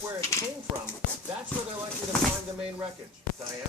Where it came from, that's where they're likely to find the main wreckage. Diane?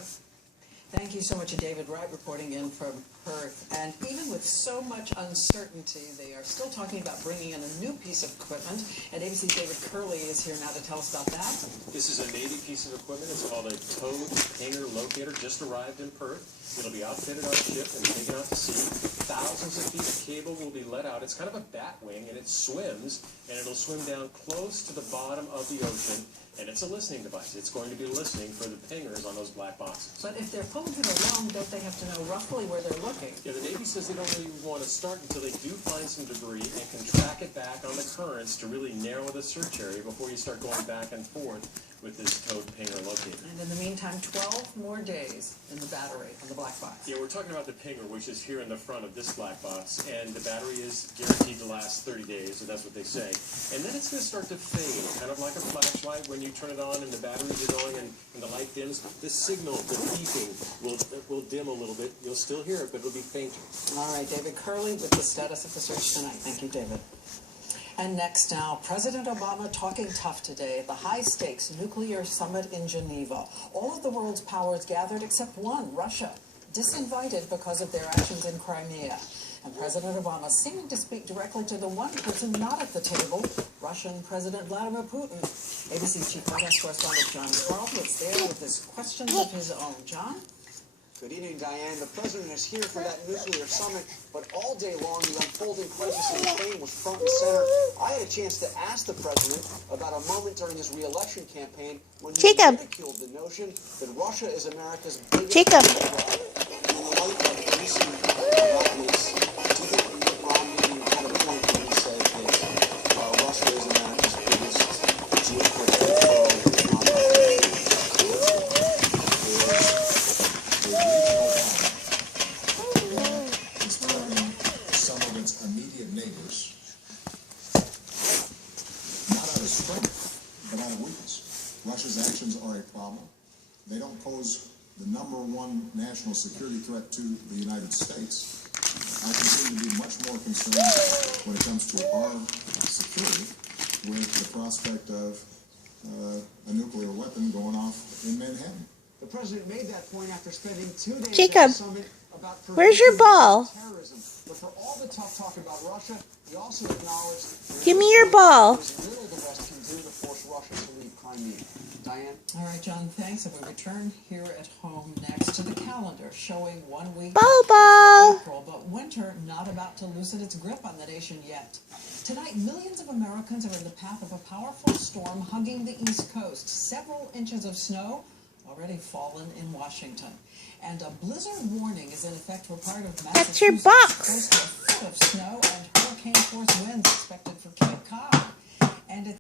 Thank you so much, David Wright, reporting in from Perth. And even with so much uncertainty, they are still talking about bringing in a new piece of equipment. And ABC's David Curley is here now to tell us about that. This is a Navy piece of equipment. It's called a towed hanger locator. Just arrived in Perth. It'll be outfitted on a ship and taken out to sea. Thousands of feet of cable will be let out. It's kind of a bat wing, and it swims, and it'll swim down close to the bottom of the ocean. And it's a listening device. It's going to be listening for the pingers on those black boxes. But if they're pulling it along, don't they have to know roughly where they're looking? Yeah, the Navy says they don't really want to start until they do find some debris and can track it back on the currents to really narrow the search area before you start going back and forth with this towed pinger locator. And in the meantime, 12 more days in the battery on the black box. Yeah, we're talking about the pinger, which is here in the front of this black box, and the battery is guaranteed to last 30 days, so that's what they say. And then it's going to start to fade, kind of like a flashlight when you turn it on and the batteries are going and the light dims. The signal, the beeping, will dim a little bit. You'll still hear it, but it'll be fainter. All right, David Curley with the status of the search tonight. Thank you, David. And next now, President Obama talking tough today at the high-stakes nuclear summit in Geneva. All of the world's powers gathered except one, Russia, disinvited because of their actions in Crimea. And President Obama seeming to speak directly to the one person not at the table, Russian President Vladimir Putin. ABC's Chief White House correspondent John Carlton is there with his questions of his own. John? Good evening, Diane. The president is here for that nuclear summit, but all day long the unfolding crisis in Ukraine was front and center. I had a chance to ask the president about a moment during his re-election campaign when he ridiculed the notion that Russia is America's biggest rival. In the light of recent developments, do you think Romney had a point when he said that Russia is America's biggest geopolitical foe? Some of its immediate neighbors, not out of strength, but out of weakness. Russia's actions are a problem. They don't pose the #1 national security threat to the United States. I continue to be much more concerned when it comes to our security with the prospect of a nuclear weapon going off in Manhattan. The president made that point after spending 2 days Jacob, at the summit about where's your ball? terrorism. But for all the tough talk about Russia, he also acknowledged Give me your ball. there's little the West can do to force Russia to leave Crimea. Diane? All right, John, thanks. And we return here at home next to the calendar showing 1 week Ball. April, but winter not about to loosen its grip on the nation yet. Tonight, millions of Americans are in the path of a powerful storm hugging the East Coast. Several inches of snow already fallen in Washington. And a blizzard warning is in effect for part of Massachusetts. That's your box. Close to a foot of snow and hurricane-force winds expected